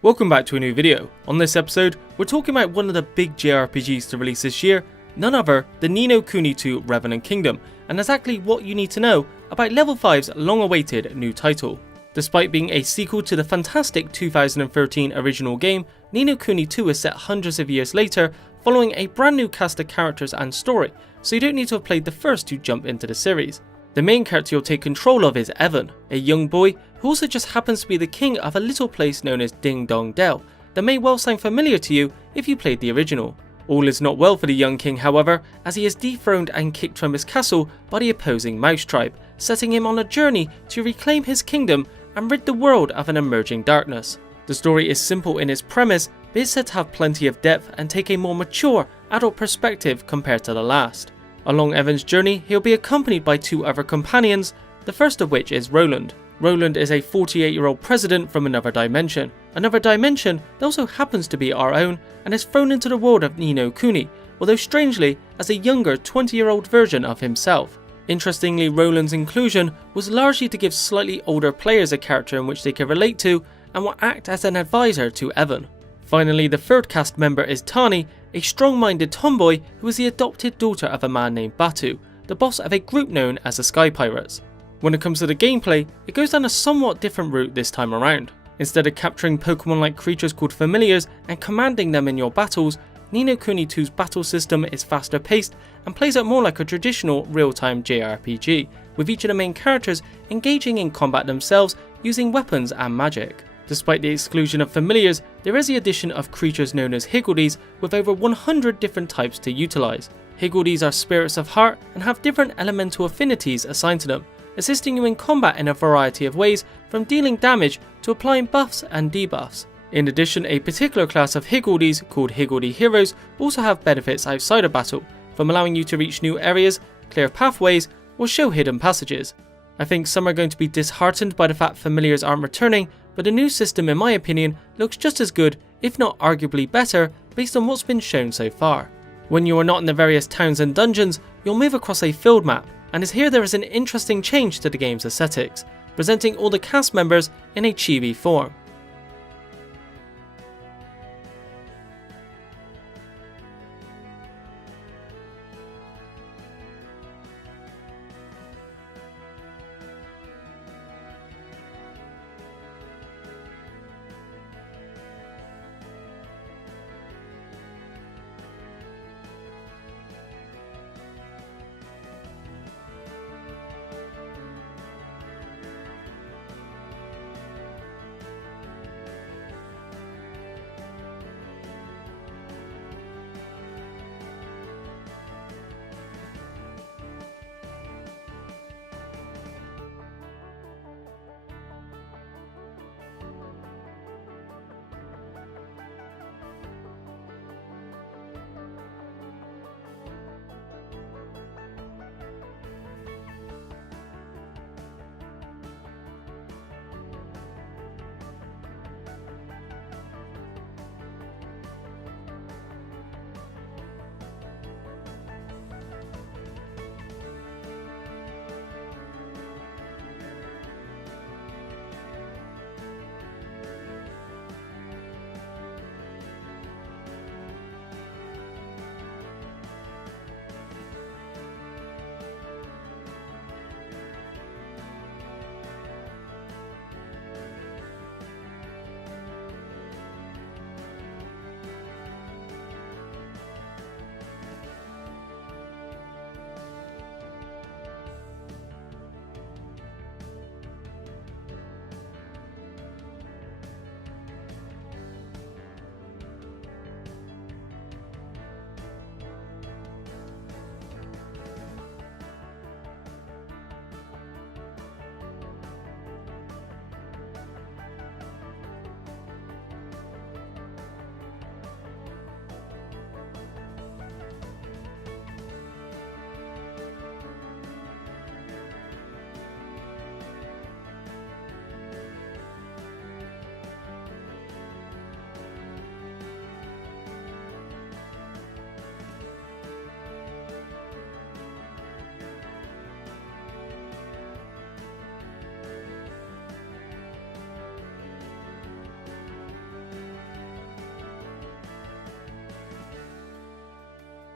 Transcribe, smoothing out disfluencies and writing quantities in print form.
Welcome back to a new video. On this episode, we're talking about one of the big JRPGs to release this year, none other than Ni no Kuni 2 Revenant Kingdom, and exactly what you need to know about Level 5's long-awaited new title. Despite being a sequel to the fantastic 2013 original game, Ni no Kuni 2 is set hundreds of years later, following a brand new cast of characters and story, so you don't need to have played the first to jump into the series. The main character you'll take control of is Evan, a young boy who also just happens to be the king of a little place known as Ding Dong Dell that may well sound familiar to you if you played the original. All is not well for the young king, however, as he is dethroned and kicked from his castle by the opposing mouse tribe, setting him on a journey to reclaim his kingdom and rid the world of an emerging darkness. The story is simple in its premise, but is said to have plenty of depth and take a more mature, adult perspective compared to the last. Along Evan's journey, he'll be accompanied by two other companions, the first of which is Roland. Roland is a 48-year-old president from another dimension that also happens to be our own and is thrown into the world of Ni no Kuni, although strangely as a younger 20-year-old version of himself. Interestingly, Roland's inclusion was largely to give slightly older players a character in which they could relate to and will act as an advisor to Evan. Finally, the third cast member is Tani, a strong-minded tomboy who is the adopted daughter of a man named Batu, the boss of a group known as the Sky Pirates. When it comes to the gameplay, it goes down a somewhat different route this time around. Instead of capturing Pokemon-like creatures called familiars and commanding them in your battles, Ni no Kuni 2's battle system is faster paced and plays out more like a traditional real-time JRPG, with each of the main characters engaging in combat themselves using weapons and magic. Despite the exclusion of familiars, there is the addition of creatures known as Higgledies with over 100 different types to utilise. Higgledies are spirits of heart and have different elemental affinities assigned to them, assisting you in combat in a variety of ways, from dealing damage to applying buffs and debuffs. In addition, a particular class of Higgledies called Higgledy Heroes also have benefits outside of battle, from allowing you to reach new areas, clear pathways, or show hidden passages. I think some are going to be disheartened by the fact familiars aren't returning, but the new system, in my opinion, looks just as good, if not arguably better, based on what's been shown so far. When you are not in the various towns and dungeons, you'll move across a field map, and as here there is an interesting change to the game's aesthetics, presenting all the cast members in a chibi form.